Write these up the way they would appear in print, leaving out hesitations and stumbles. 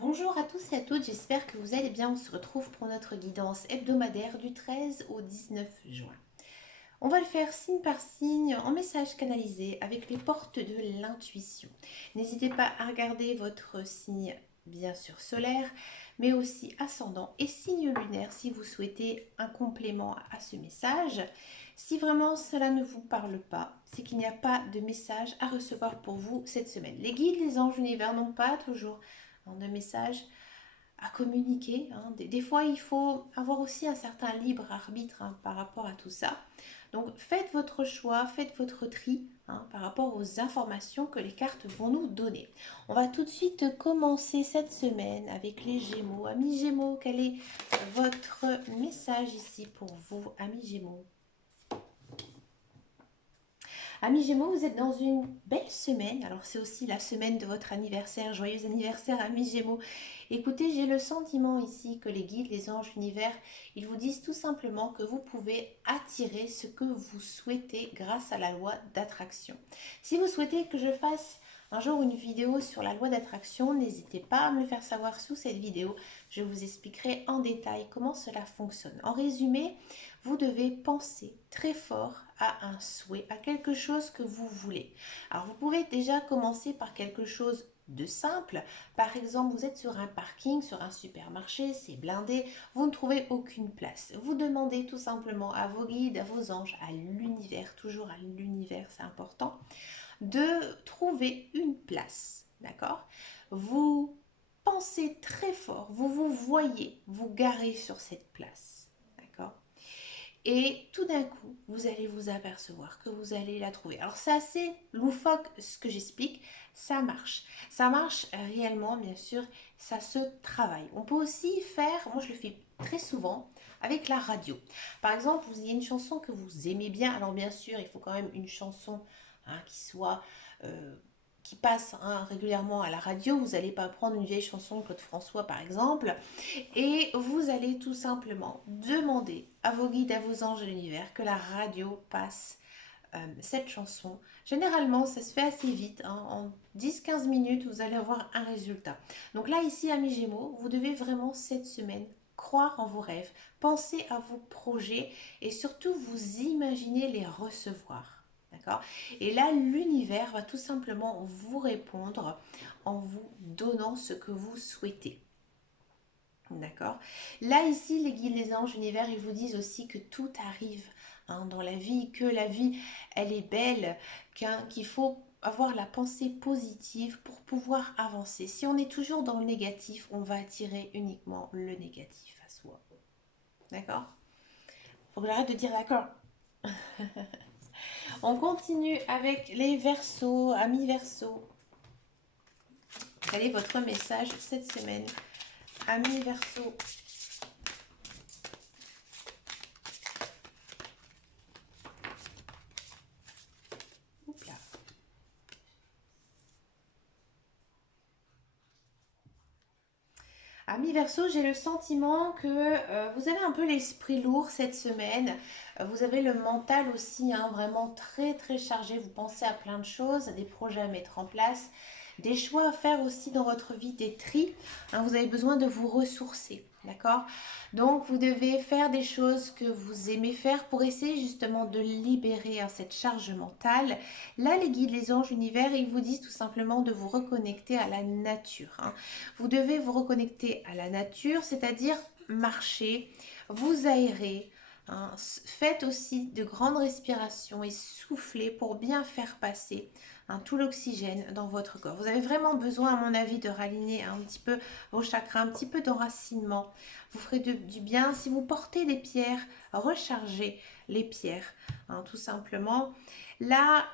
Bonjour à tous et à toutes, j'espère que vous allez bien. On se retrouve pour notre guidance hebdomadaire du 13 au 19 juin. On va le faire signe par signe en message canalisé avec les portes de l'intuition. N'hésitez pas à regarder votre signe bien sûr solaire, mais aussi ascendant et signe lunaire si vous souhaitez un complément à ce message. Si vraiment cela ne vous parle pas, c'est qu'il n'y a pas de message à recevoir pour vous cette semaine. Les guides, les anges, l'univers n'ont pas toujours de messages à communiquer. Des fois, il faut avoir aussi un certain libre arbitre par rapport à tout ça. Donc, faites votre choix, faites votre tri par rapport aux informations que les cartes vont nous donner. On va tout de suite commencer cette semaine avec les Gémeaux. Amis Gémeaux, quel est votre message ici pour vous, amis Gémeaux? Amis Gémeaux, vous êtes dans une belle semaine. Alors c'est aussi la semaine de votre anniversaire. Joyeux anniversaire, amis Gémeaux. Écoutez, j'ai le sentiment ici que les guides, les anges, l'univers, ils vous disent tout simplement que vous pouvez attirer ce que vous souhaitez grâce à la loi d'attraction. Si vous souhaitez que je fasse un jour une vidéo sur la loi d'attraction, n'hésitez pas à me le faire savoir sous cette vidéo. Je vous expliquerai en détail comment cela fonctionne. En résumé, vous devez penser très fort à un souhait, à quelque chose que vous voulez. Alors vous pouvez déjà commencer par quelque chose de simple. Par exemple, vous êtes sur un parking, sur un supermarché, c'est blindé, vous ne trouvez aucune place. Vous demandez tout simplement à vos guides, à vos anges, à l'univers, toujours à l'univers, c'est important, de trouver une place. D'accord? Vous pensez très fort, vous vous voyez vous garer sur cette place. D'accord? Et tout d'un coup, vous allez vous apercevoir que vous allez la trouver. Alors c'est assez loufoque ce que j'explique, ça marche. Ça marche réellement, bien sûr, ça se travaille. On peut aussi faire, moi je le fais très souvent, avec la radio. Par exemple, vous avez une chanson que vous aimez bien. Alors bien sûr, il faut quand même une chanson qui soit... qui passe régulièrement à la radio. Vous n'allez pas prendre une vieille chanson de Claude François par exemple. Et vous allez tout simplement demander à vos guides, à vos anges de l'univers que la radio passe cette chanson. Généralement, ça se fait assez vite. En 10-15 minutes, vous allez avoir un résultat. Donc là, ici, amis Gémeaux, vous devez vraiment cette semaine croire en vos rêves, penser à vos projets et surtout vous imaginer les recevoir. D'accord? Et là, l'univers va tout simplement vous répondre en vous donnant ce que vous souhaitez. D'accord. Là, ici, les guides, les anges, l'univers, ils vous disent aussi que tout arrive dans la vie, que la vie, elle est belle, qu'il faut avoir la pensée positive pour pouvoir avancer. Si on est toujours dans le négatif, on va attirer uniquement le négatif à soi. D'accord? Faut que j'arrête de dire d'accord. On continue avec les Verseaux, amis Verseaux. Quel est votre message cette semaine, amis Verseaux? Oups là. Amis Verseau, j'ai le sentiment que vous avez un peu l'esprit lourd cette semaine. Vous avez le mental aussi vraiment très très chargé. Vous pensez à plein de choses, à des projets à mettre en place, des choix à faire aussi dans votre vie, des tris. Vous avez besoin de vous ressourcer, d'accord? Donc vous devez faire des choses que vous aimez faire pour essayer justement de libérer cette charge mentale. Là, les guides, les anges, l'univers, ils vous disent tout simplement de vous reconnecter à la nature. Vous devez vous reconnecter à la nature, c'est-à-dire marcher, vous aérer. Faites aussi de grandes respirations et soufflez pour bien faire passer tout l'oxygène dans votre corps. Vous avez vraiment besoin, à mon avis, de raligner un petit peu vos chakras, un petit peu d'enracinement. Vous ferez du bien. Si vous portez des pierres, rechargez les pierres, tout simplement. Là,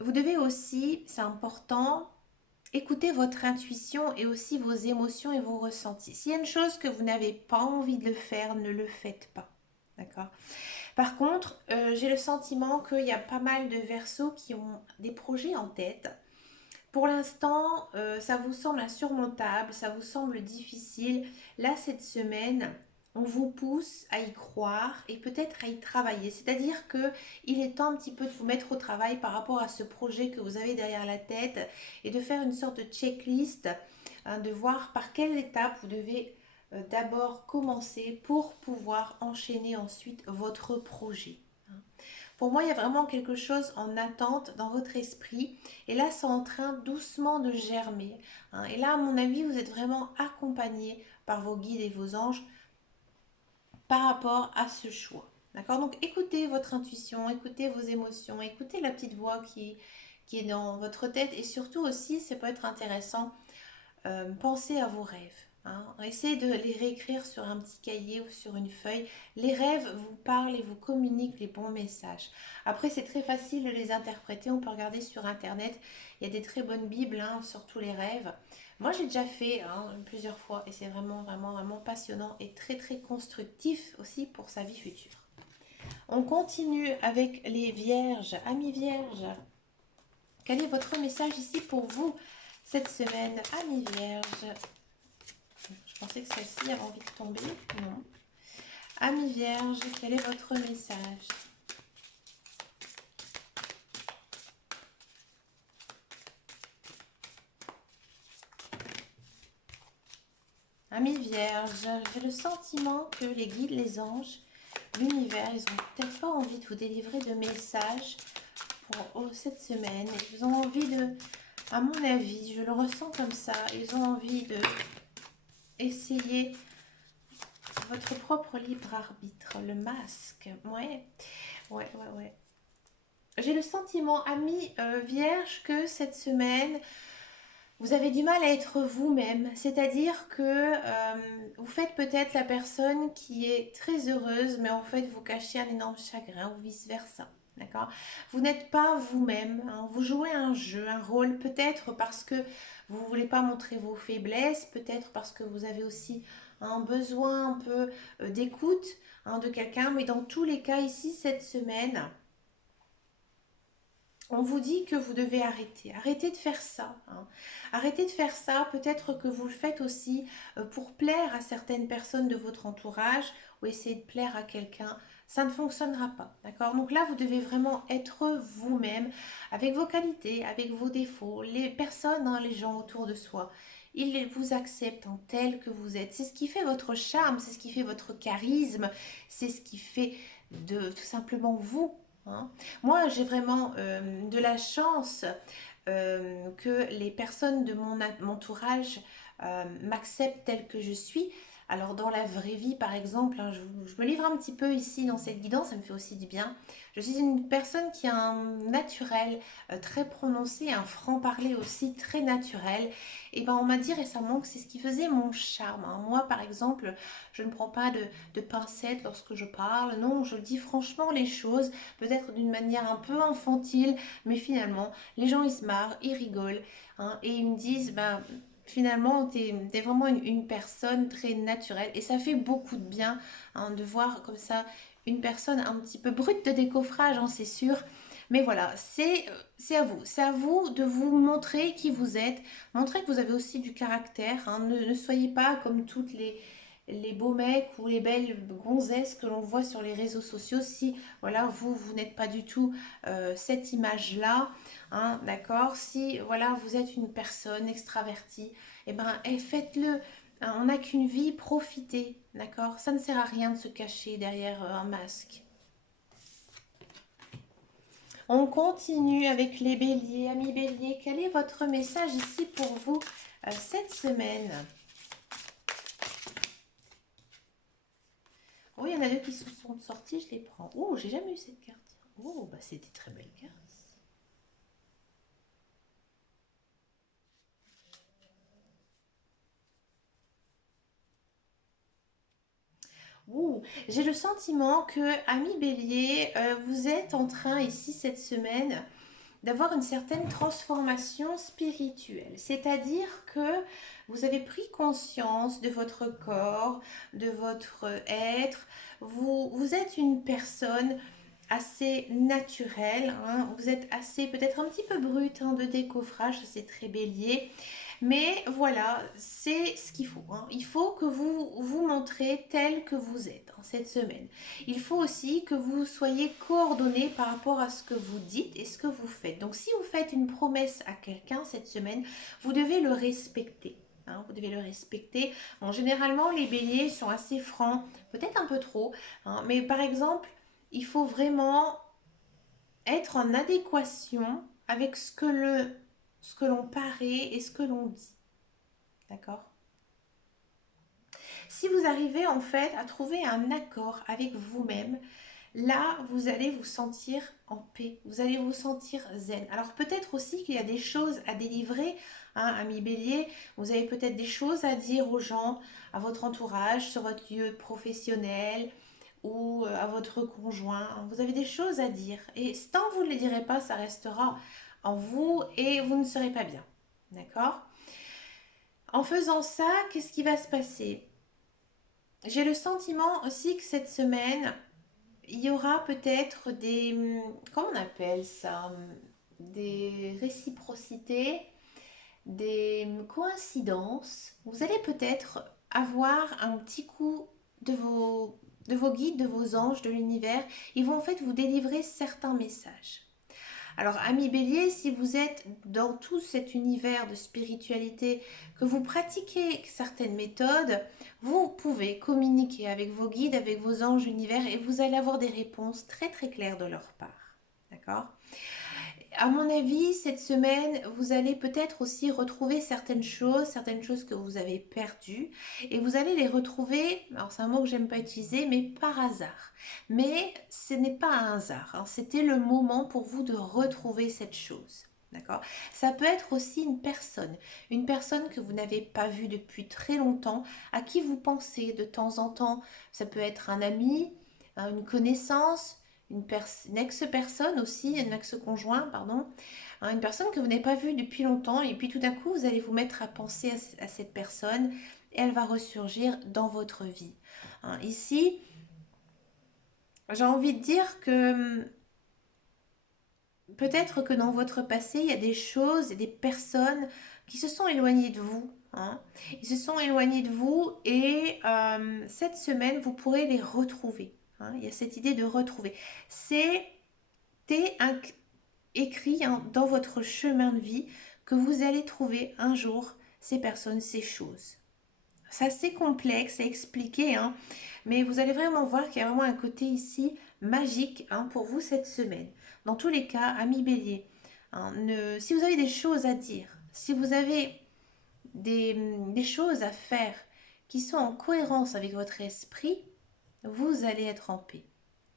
vous devez aussi, c'est important, écoutez votre intuition et aussi vos émotions et vos ressentis. S'il y a une chose que vous n'avez pas envie de le faire, ne le faites pas. D'accord? Par contre, j'ai le sentiment qu'il y a pas mal de Verseaux qui ont des projets en tête. Pour l'instant, ça vous semble insurmontable, ça vous semble difficile. Là, cette semaine, on vous pousse à y croire et peut-être à y travailler. C'est-à-dire que il est temps un petit peu de vous mettre au travail par rapport à ce projet que vous avez derrière la tête et de faire une sorte de checklist hein, de voir par quelle étape vous devez d'abord commencer pour pouvoir enchaîner ensuite votre projet. Hein. Pour moi, il y a vraiment quelque chose en attente dans votre esprit. Et là, c'est en train doucement de germer. Hein. Et là, à mon avis, vous êtes vraiment accompagné par vos guides et vos anges par rapport à ce choix. D'accord? Donc, écoutez votre intuition, écoutez vos émotions, écoutez la petite voix qui est dans votre tête. Et surtout aussi, ça peut être intéressant, pensez à vos rêves. Hein. Essayez de les réécrire sur un petit cahier ou sur une feuille. Les rêves vous parlent et vous communiquent les bons messages. Après, c'est très facile de les interpréter. On peut regarder sur Internet. Il y a des très bonnes bibles, hein, sur tous les rêves. Moi, j'ai déjà fait, hein, plusieurs fois et c'est vraiment, vraiment, vraiment passionnant et très, très constructif aussi pour sa vie future. On continue avec les vierges. Amis vierges, quel est votre message ici pour vous cette semaine? Amis vierges. Je pensais que celle-ci avait envie de tomber. Non. Amis vierges, quel est votre message? Amis vierges, j'ai le sentiment que les guides, les anges, l'univers, ils ont peut-être pas envie de vous délivrer de messages pour cette semaine. Ils ont envie de, à mon avis, je le ressens comme ça, ils ont envie de essayer votre propre libre arbitre, le masque. Ouais. J'ai le sentiment, amis vierges, que cette semaine, vous avez du mal à être vous-même. C'est-à-dire que vous faites peut-être la personne qui est très heureuse, mais en fait, vous cachez un énorme chagrin ou vice-versa. D'accord? Vous n'êtes pas vous-même. Hein. Vous jouez un jeu, un rôle, peut-être parce que vous ne voulez pas montrer vos faiblesses, peut-être parce que vous avez aussi un besoin un peu d'écoute, hein, de quelqu'un. Mais dans tous les cas, ici, cette semaine, on vous dit que vous devez arrêter. Arrêtez de faire ça. Hein. Arrêtez de faire ça. Peut-être que vous le faites aussi pour plaire à certaines personnes de votre entourage ou essayer de plaire à quelqu'un. Ça ne fonctionnera pas. D'accord? Donc là, vous devez vraiment être vous-même avec vos qualités, avec vos défauts. Les personnes, hein, les gens autour de soi, ils vous acceptent en tel que vous êtes. C'est ce qui fait votre charme, c'est ce qui fait votre charisme, c'est ce qui fait de tout simplement vous. Hein. Moi, j'ai vraiment de la chance que les personnes de mon entourage m'acceptent telle que je suis. Alors dans la vraie vie, par exemple, hein, je me livre un petit peu ici dans cette guidance, ça me fait aussi du bien. Je suis une personne qui a un naturel très prononcé, un franc-parler aussi très naturel. Et ben on m'a dit récemment que c'est ce qui faisait mon charme. Hein. Moi, par exemple, je ne prends pas de pincettes lorsque je parle. Non, je dis franchement les choses, peut-être d'une manière un peu infantile, mais finalement, les gens ils se marrent, ils rigolent, hein, et ils me disent, ben finalement, tu es vraiment une personne très naturelle et ça fait beaucoup de bien, hein, de voir comme ça une personne un petit peu brute de décoffrage, hein, c'est sûr. Mais voilà, c'est à vous. C'est à vous de vous montrer qui vous êtes, montrer que vous avez aussi du caractère. Hein. Ne soyez pas comme toutes les beaux mecs ou les belles gonzesses que l'on voit sur les réseaux sociaux. Si voilà, vous n'êtes pas du tout cette image-là, hein, d'accord? Si voilà, vous êtes une personne extravertie, eh ben, faites-le. Hein, on n'a qu'une vie, profitez, d'accord? Ça ne sert à rien de se cacher derrière un masque. On continue avec les béliers. Amis béliers, quel est votre message ici pour vous cette semaine? Oh, il y en a deux qui se sont sortis, je les prends. Oh, j'ai jamais eu cette carte. Oh, bah c'était très belle carte. Ouh, j'ai le sentiment que, ami Bélier, vous êtes en train ici cette semaine d'avoir une certaine transformation spirituelle. C'est-à-dire que vous avez pris conscience de votre corps, de votre être. Vous êtes une personne assez naturelle, hein. Vous êtes assez peut-être un petit peu brute, hein, de décoffrage, c'est très bélier. Mais voilà, c'est ce qu'il faut. Hein. Il faut que vous vous montrez tel que vous êtes en cette semaine. Il faut aussi que vous soyez coordonné par rapport à ce que vous dites et ce que vous faites. Donc si vous faites une promesse à quelqu'un cette semaine, vous devez le respecter. hein, vous devez le respecter. Bon, généralement, les béliers sont assez francs, peut-être un peu trop, hein, mais par exemple, il faut vraiment être en adéquation avec ce que l'on paraît et ce que l'on dit. D'accord? Si vous arrivez en fait à trouver un accord avec vous-même, là, vous allez vous sentir en paix, vous allez vous sentir zen. Alors peut-être aussi qu'il y a des choses à délivrer, hein, ami Bélier, vous avez peut-être des choses à dire aux gens, à votre entourage, sur votre lieu professionnel ou à votre conjoint. Vous avez des choses à dire et tant que vous ne les direz pas, ça restera en vous et vous ne serez pas bien. D'accord? En faisant ça, qu'est-ce qui va se passer? J'ai le sentiment aussi que cette semaine, il y aura peut-être des, comment on appelle ça, des réciprocités, des coïncidences. Vous allez peut-être avoir un petit coup de vos guides, de vos anges, de l'univers. Ils vont en fait vous délivrer certains messages. Alors, ami Bélier, si vous êtes dans tout cet univers de spiritualité, que vous pratiquez certaines méthodes, vous pouvez communiquer avec vos guides, avec vos anges univers et vous allez avoir des réponses très très claires de leur part. D'accord? À mon avis, cette semaine, vous allez peut-être aussi retrouver certaines choses que vous avez perdues, et vous allez les retrouver, alors c'est un mot que j'aime pas utiliser, mais par hasard. Mais ce n'est pas un hasard, hein, c'était le moment pour vous de retrouver cette chose. D'accord? Ça peut être aussi une personne que vous n'avez pas vue depuis très longtemps, à qui vous pensez de temps en temps. Ça peut être un ami, hein, une connaissance, une ex-personne aussi, un ex-conjoint, pardon, hein, une personne que vous n'avez pas vue depuis longtemps et puis tout d'un coup vous allez vous mettre à penser à cette personne et elle va ressurgir dans votre vie. Hein, ici, j'ai envie de dire que peut-être que dans votre passé, il y a des choses et des personnes qui se sont éloignées de vous. Hein. Ils se sont éloignés de vous et cette semaine, vous pourrez les retrouver. Hein. Il y a cette idée de retrouver. C'est écrit, hein, dans votre chemin de vie que vous allez trouver un jour ces personnes, ces choses. C'est assez complexe à expliquer, hein, mais vous allez vraiment voir qu'il y a vraiment un côté ici magique, hein, pour vous cette semaine. Dans tous les cas, ami Bélier, hein, si vous avez des choses à dire, si vous avez des choses à faire qui sont en cohérence avec votre esprit, vous allez être en paix.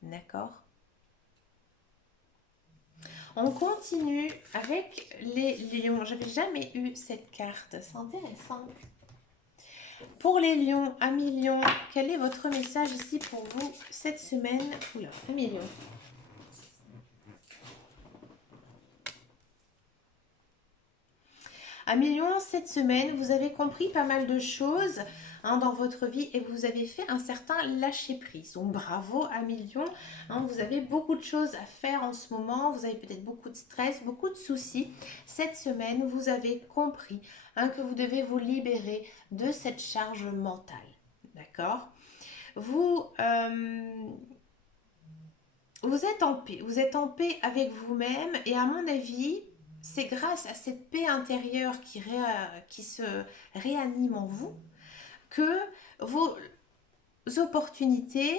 D'accord? On continue avec les lions. J'avais jamais eu cette carte. C'est intéressant. Pour les lions, amis lions, quel est votre message ici pour vous cette semaine? Oula, amis lions. Amis lions, cette semaine, vous avez compris pas mal de choses, hein, dans votre vie et vous avez fait un certain lâcher-prise. Donc bravo amis lions, hein, vous avez beaucoup de choses à faire en ce moment, vous avez peut-être beaucoup de stress, beaucoup de soucis. Cette semaine, vous avez compris, hein, que vous devez vous libérer de cette charge mentale. D'accord? Vous vous êtes en paix avec vous-même et à mon avis, c'est grâce à cette paix intérieure qui se réanime en vous que vos opportunités,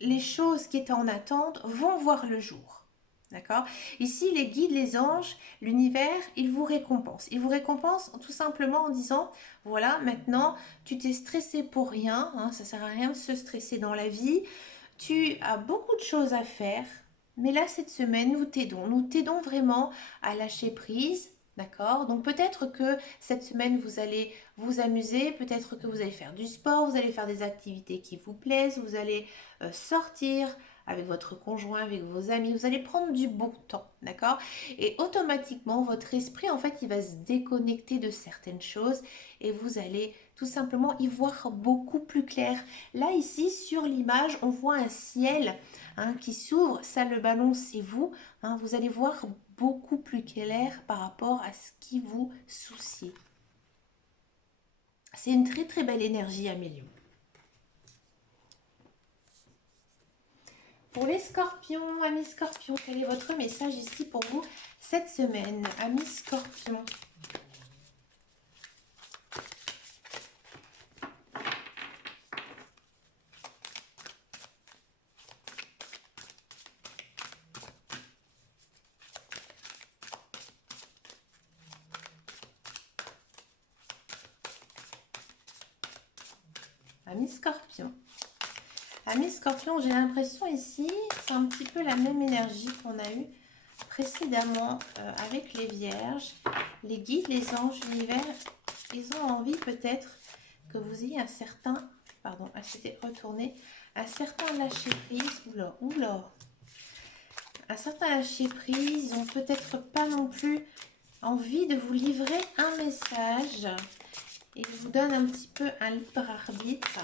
les choses qui étaient en attente vont voir le jour. D'accord? Ici, les guides, les anges, l'univers, ils vous récompensent. Ils vous récompensent tout simplement en disant, voilà, maintenant, tu t'es stressé pour rien, hein, ça sert à rien de se stresser dans la vie. Tu as beaucoup de choses à faire, mais là, cette semaine, nous t'aidons. Nous t'aidons vraiment à lâcher prise, d'accord? Donc peut-être que cette semaine, vous allez vous amuser, peut-être que vous allez faire du sport, vous allez faire des activités qui vous plaisent, vous allez sortir avec votre conjoint, avec vos amis, vous allez prendre du bon temps, d'accord? Et automatiquement, votre esprit, en fait, il va se déconnecter de certaines choses et vous allez tout simplement y voir beaucoup plus clair. Là, ici, sur l'image, on voit un ciel, hein, qui s'ouvre. Ça, le ballon, c'est vous. Hein, vous allez voir beaucoup plus clair par rapport à ce qui vous soucie. C'est une très très belle énergie, Amélie. Pour les scorpions, amis scorpions, quel est votre message ici pour vous cette semaine, amis scorpions? Amis Scorpion. Amis Scorpion, j'ai l'impression ici, c'est un petit peu la même énergie qu'on a eue précédemment avec les Vierges. Les guides, les anges, l'univers, ils ont envie peut-être que vous ayez un certain, pardon, c'était retourné, un certain lâcher prise, oula, un certain lâcher prise. Ils n'ont peut-être pas non plus envie de vous livrer un message. Ils vous donnent un petit peu un libre arbitre.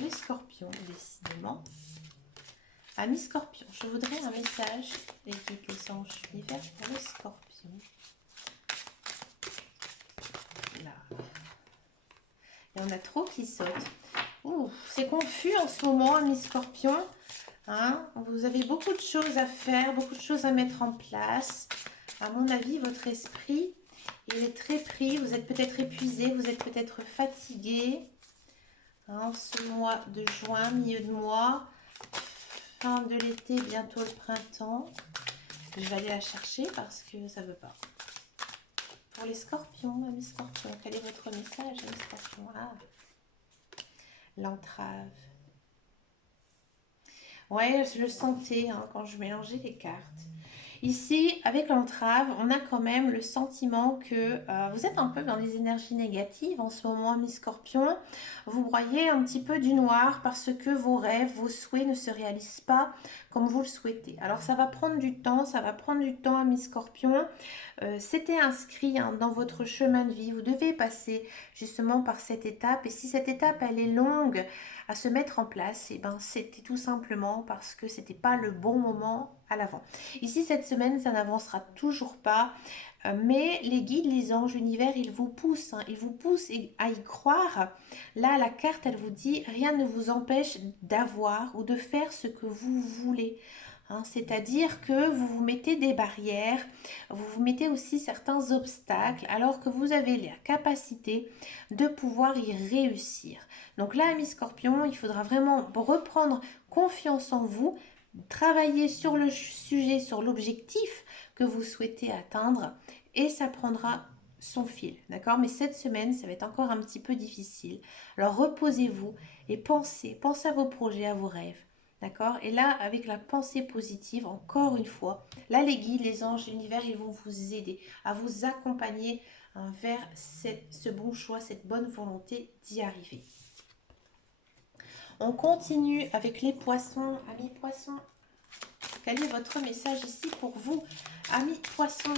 Les Scorpions, décidément. Amis Scorpions, je voudrais un message des guides, les anges, l'univers pour les Scorpions. Là. Il y en a trop qui sautent. C'est confus en ce moment, amis Scorpions. Hein, vous avez beaucoup de choses à faire, beaucoup de choses à mettre en place. À mon avis, votre esprit, il est très pris. Vous êtes peut-être épuisé, vous êtes peut-être fatigué. Hein, ce mois de juin, milieu de mois, fin de l'été, bientôt le printemps. Je vais aller la chercher parce que ça ne veut pas. Pour les Scorpions, amis Scorpions, quel est votre message, amis Scorpions? Ah, l'entrave. Ouais, je le sentais hein, quand je mélangeais les cartes. Ici, avec l'entrave, on a quand même le sentiment que vous êtes un peu dans des énergies négatives en ce moment, mes scorpions. Vous broyez un petit peu du noir parce que vos rêves, vos souhaits ne se réalisent pas comme vous le souhaitez. Alors, ça va prendre du temps, mes scorpions. C'était inscrit hein, dans votre chemin de vie. Vous devez passer justement par cette étape. Et si cette étape, elle est longue à se mettre en place, et ben, c'était tout simplement parce que c'était pas le bon moment à l'avant. Ici, cette semaine, ça n'avancera toujours pas, mais les guides, les anges, l'univers, ils vous poussent, hein, ils vous poussent à y croire. Là, la carte, elle vous dit, rien ne vous empêche d'avoir ou de faire ce que vous voulez. Hein, c'est-à-dire que vous vous mettez des barrières, vous vous mettez aussi certains obstacles, alors que vous avez la capacité de pouvoir y réussir. Donc là, amis scorpions, il faudra vraiment reprendre confiance en vous, travailler sur le sujet, sur l'objectif que vous souhaitez atteindre et ça prendra son fil, d'accord? Mais cette semaine, ça va être encore un petit peu difficile. Alors reposez-vous et pensez à vos projets, à vos rêves, d'accord? Et là, avec la pensée positive, encore une fois, là les guides, les anges, l'univers, ils vont vous aider à vous accompagner hein, vers ce bon choix, cette bonne volonté d'y arriver. On continue avec les poissons. Amis poissons, quel est votre message ici pour vous, amis poissons?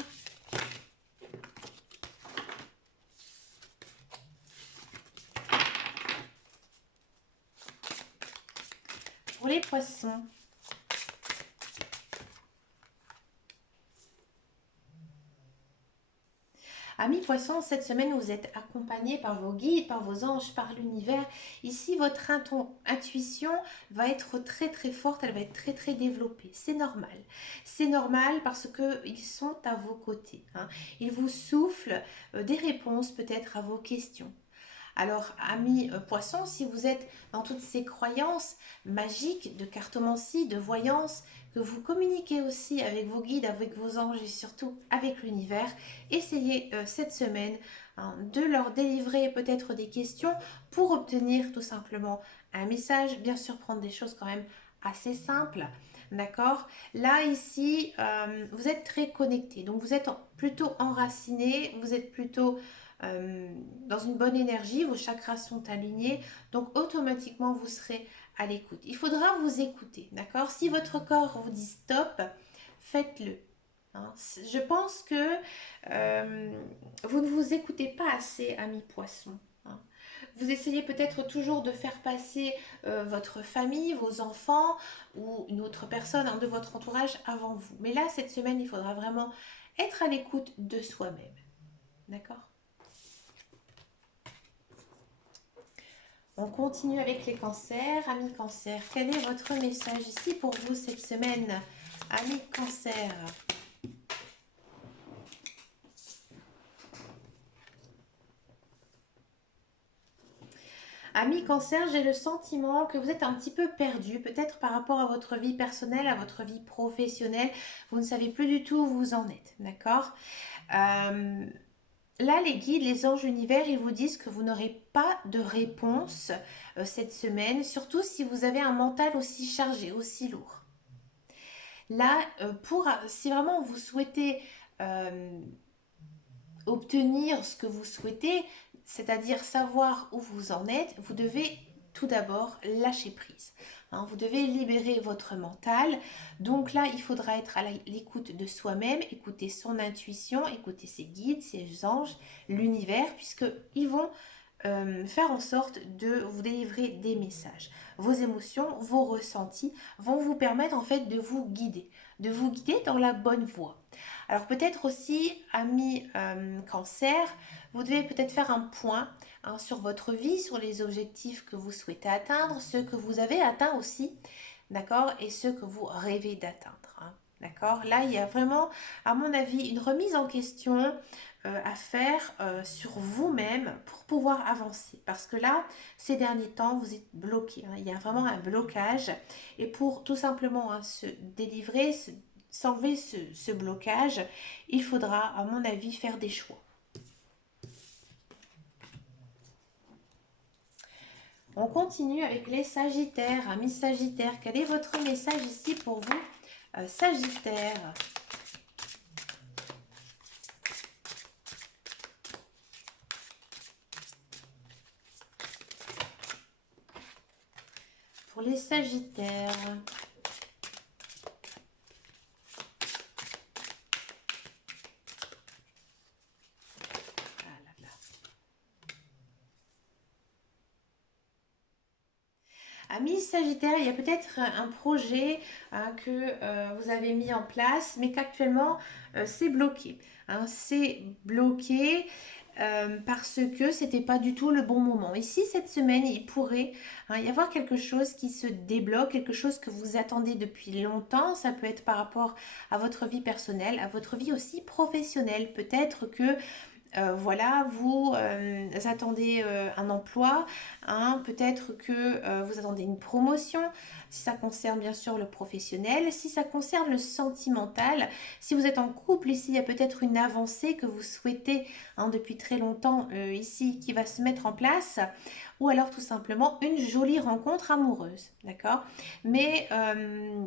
Pour les poissons. Amis poissons, cette semaine, vous êtes accompagnés par vos guides, par vos anges, par l'univers. Ici, votre intuition va être très très forte, elle va être très très développée. C'est normal. C'est normal parce qu'ils sont à vos côtés. Hein. Ils vous soufflent des réponses peut-être à vos questions. Alors, amis poissons, si vous êtes dans toutes ces croyances magiques de cartomancie, de voyance, que vous communiquez aussi avec vos guides, avec vos anges et surtout avec l'univers, essayez cette semaine hein, de leur délivrer peut-être des questions pour obtenir tout simplement un message. Bien sûr, prendre des choses quand même assez simples. D'accord? Là, ici, vous êtes très connectés. Donc, vous êtes plutôt enracinés, vous êtes plutôt dans une bonne énergie, vos chakras sont alignés, donc automatiquement vous serez à l'écoute. Il faudra vous écouter, d'accord? Si votre corps vous dit stop, faites-le. Hein. Je pense que vous ne vous écoutez pas assez, amis poissons. Hein. Vous essayez peut-être toujours de faire passer votre famille, vos enfants ou une autre personne hein, de votre entourage avant vous. Mais là, cette semaine, il faudra vraiment être à l'écoute de soi-même. D'accord? On continue avec les cancers. Amis cancer, quel est votre message ici pour vous cette semaine? Amis cancer. Amis cancer, j'ai le sentiment que vous êtes un petit peu perdu, peut-être par rapport à votre vie personnelle, à votre vie professionnelle. Vous ne savez plus du tout où vous en êtes, d'accord? là, les guides, les anges, l'univers, ils vous disent que vous n'aurez pas de réponse cette semaine, surtout si vous avez un mental aussi chargé, aussi lourd. Là, si vraiment vous souhaitez euh, obtenir ce que vous souhaitez, c'est-à-dire savoir où vous en êtes, vous devez tout d'abord lâcher prise. Hein, vous devez libérer votre mental. Donc là, il faudra être à l'écoute de soi-même, écouter son intuition, écouter ses guides, ses anges, l'univers, puisqu'ils vont faire en sorte de vous délivrer des messages. Vos émotions, vos ressentis vont vous permettre en fait de vous guider dans la bonne voie. Alors peut-être aussi, ami cancer, vous devez peut-être faire un point hein, sur votre vie, sur les objectifs que vous souhaitez atteindre, ceux que vous avez atteints aussi, d'accord, et ceux que vous rêvez d'atteindre. Hein, d'accord. Là, il y a vraiment, à mon avis, une remise en question à faire sur vous-même pour pouvoir avancer. Parce que là, ces derniers temps, vous êtes bloqué. Hein, il y a vraiment un blocage. Et pour tout simplement hein, se délivrer, s'enlever ce blocage, il faudra, à mon avis, faire des choix. On continue avec les Sagittaires. Amis Sagittaires, quel est votre message ici pour vous, Sagittaire? Pour les Sagittaires. Amis Sagittaire, il y a peut-être un projet hein, que vous avez mis en place, mais qu'actuellement c'est bloqué. Hein, c'est bloqué parce que c'était pas du tout le bon moment. Ici, cette semaine, il pourrait hein, y avoir quelque chose qui se débloque, quelque chose que vous attendez depuis longtemps. Ça peut être par rapport à votre vie personnelle, à votre vie aussi professionnelle. Peut-être que voilà, vous attendez un emploi, hein, peut-être que vous attendez une promotion, si ça concerne bien sûr le professionnel, si ça concerne le sentimental, si vous êtes en couple ici, il y a peut-être une avancée que vous souhaitez hein, depuis très longtemps ici qui va se mettre en place, ou alors tout simplement une jolie rencontre amoureuse, d'accord? Mais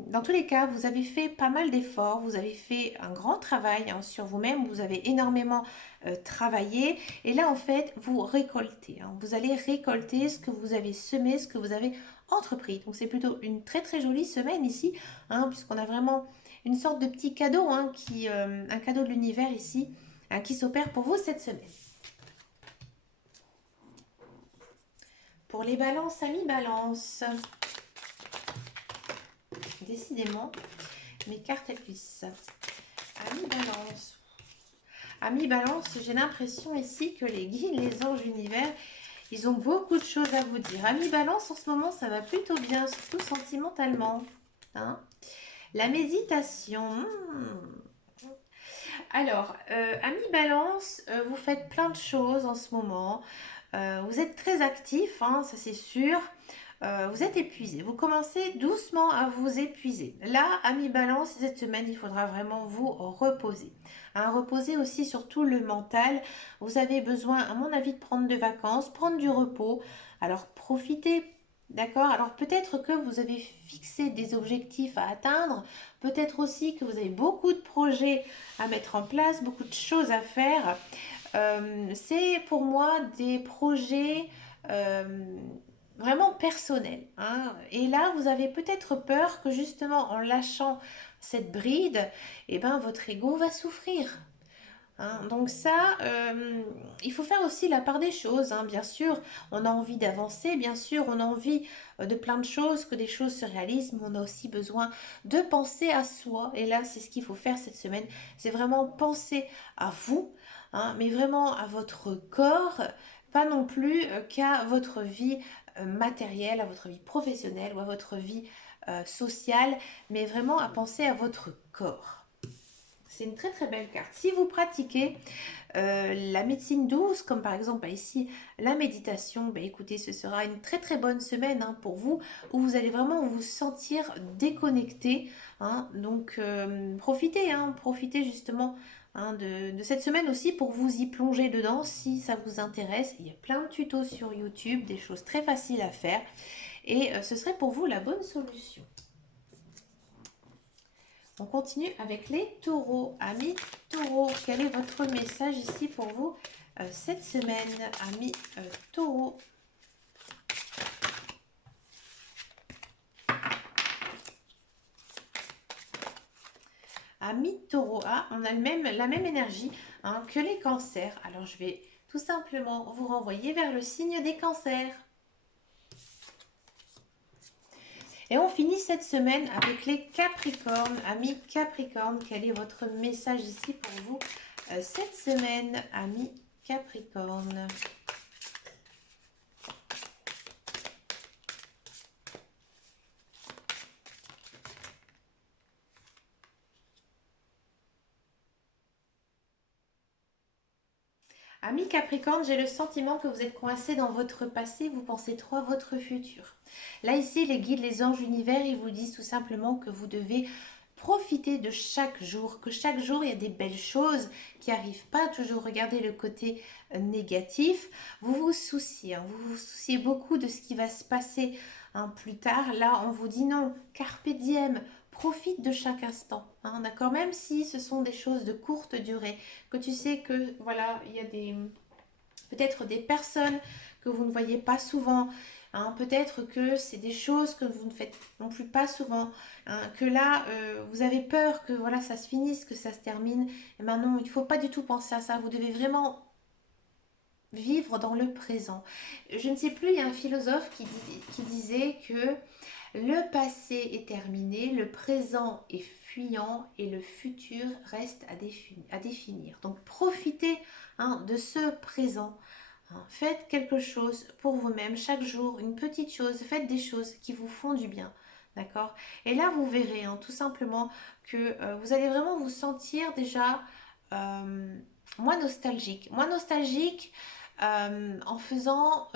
dans tous les cas, vous avez fait pas mal d'efforts, vous avez fait un grand travail hein, sur vous-même, vous avez énormément travailler et là en fait vous récoltez hein. Vous allez récolter ce que vous avez semé, ce que vous avez entrepris, donc c'est plutôt une très très jolie semaine ici hein, puisqu'on a vraiment une sorte de petit cadeau hein, un cadeau de l'univers ici hein, qui s'opère pour vous cette semaine. Pour les balances, amis balance, décidément mes cartes elles glissent. Amis balance, Amis Balance, j'ai l'impression ici que les guides, les anges univers, ils ont beaucoup de choses à vous dire. Amis Balance, en ce moment, ça va plutôt bien, surtout sentimentalement. Hein, la méditation. Alors, Amis Balance, vous faites plein de choses en ce moment. Vous êtes très actif, hein, ça c'est sûr. Vous êtes épuisé. Vous commencez doucement à vous épuiser. Là, Amis Balance, cette semaine, il faudra vraiment vous reposer. Hein, reposer aussi surtout le mental. Vous avez besoin, à mon avis, de prendre des vacances, prendre du repos. Alors, profitez. D'accord? Alors, peut-être que vous avez fixé des objectifs à atteindre. Peut-être aussi que vous avez beaucoup de projets à mettre en place, beaucoup de choses à faire. C'est pour moi des projets vraiment personnels. Hein. Et là, vous avez peut-être peur que justement en lâchant cette bride, eh ben, votre ego va souffrir. Hein. Donc ça, il faut faire aussi la part des choses. Hein. Bien sûr, on a envie d'avancer, bien sûr, on a envie de plein de choses, que des choses se réalisent, mais on a aussi besoin de penser à soi. Et là, c'est ce qu'il faut faire cette semaine, c'est vraiment penser à vous, hein, mais vraiment à votre corps, pas non plus qu'à votre vie matérielle, à votre vie professionnelle ou à votre vie sociale, mais vraiment à penser à votre corps. C'est une très très belle carte. Si vous pratiquez la médecine douce, comme par exemple ici la méditation, ben écoutez, ce sera une très très bonne semaine hein, pour vous, où vous allez vraiment vous sentir déconnecté. Hein. Donc profitez, hein, profitez justement hein, de cette semaine aussi pour vous y plonger dedans si ça vous intéresse. Il y a plein de tutos sur YouTube, des choses très faciles à faire et ce serait pour vous la bonne solution. On continue avec les taureaux. Amis taureaux, quel est votre message ici pour vous cette semaine, amis taureaux? Amis taureaux, ah, on a la même énergie hein, que les cancers. Alors je vais tout simplement vous renvoyer vers le signe des cancers. Et on finit cette semaine avec les Capricornes. Amis Capricornes, quel est votre message ici pour vous cette semaine, amis Capricornes? Amis Capricorne, j'ai le sentiment que vous êtes coincé dans votre passé, vous pensez trop à votre futur. Là ici, les guides, les anges univers, ils vous disent tout simplement que vous devez profiter de chaque jour, que chaque jour il y a des belles choses qui arrivent, pas toujours regarder le côté négatif. Vous vous souciez, hein, vous vous souciez beaucoup de ce qui va se passer hein, plus tard. Là, on vous dit non, carpe diem, profite de chaque instant, hein, d'accord, même si ce sont des choses de courte durée, que tu sais que voilà, il y a peut-être des personnes que vous ne voyez pas souvent, hein, peut-être que c'est des choses que vous ne faites non plus pas souvent, hein, que là vous avez peur que voilà ça se finisse, que ça se termine. Et maintenant, il ne faut pas du tout penser à ça, vous devez vraiment vivre dans le présent. Je ne sais plus, il y a un philosophe qui disait que le passé est terminé, le présent est fuyant et le futur reste à définir. Donc profitez hein, de ce présent. Hein. Faites quelque chose pour vous-même chaque jour, une petite chose. Faites des choses qui vous font du bien. D'accord? Et là, vous verrez hein, tout simplement que vous allez vraiment vous sentir déjà moins nostalgique. Moins nostalgique en faisant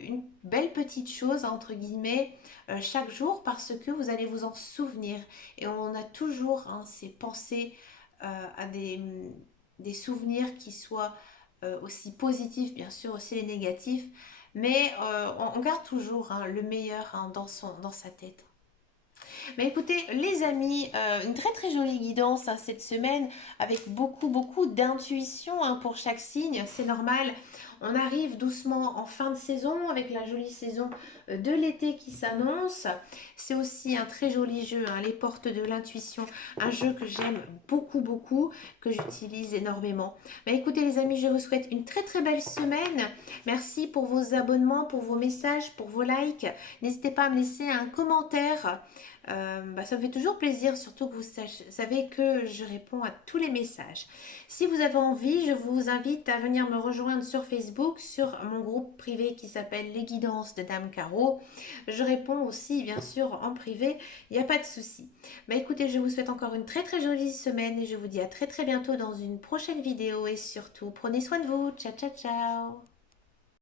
une belle petite chose, entre guillemets, chaque jour parce que vous allez vous en souvenir. Et on a toujours hein, ces pensées à des souvenirs qui soient aussi positifs, bien sûr, aussi les négatifs. Mais on garde toujours hein, le meilleur hein, dans sa tête. Mais écoutez, les amis, une très très jolie guidance hein, cette semaine avec beaucoup d'intuition hein, pour chaque signe, c'est normal. On arrive doucement en fin de saison avec la jolie saison de l'été qui s'annonce. C'est aussi un très joli jeu, hein, les portes de l'intuition, un jeu que j'aime beaucoup, que j'utilise énormément. Mais écoutez les amis, je vous souhaite une très très belle semaine. Merci pour vos abonnements, pour vos messages, pour vos likes. N'hésitez pas à me laisser un commentaire. Ça me fait toujours plaisir, surtout que vous savez que je réponds à tous les messages. Si vous avez envie, je vous invite à venir me rejoindre sur Facebook, sur mon groupe privé qui s'appelle Les Guidances de Dame Caro. Je réponds aussi, bien sûr, en privé, il n'y a pas de souci. Écoutez, je vous souhaite encore une très très jolie semaine et je vous dis à très très bientôt dans une prochaine vidéo et surtout, prenez soin de vous. Ciao, ciao, ciao.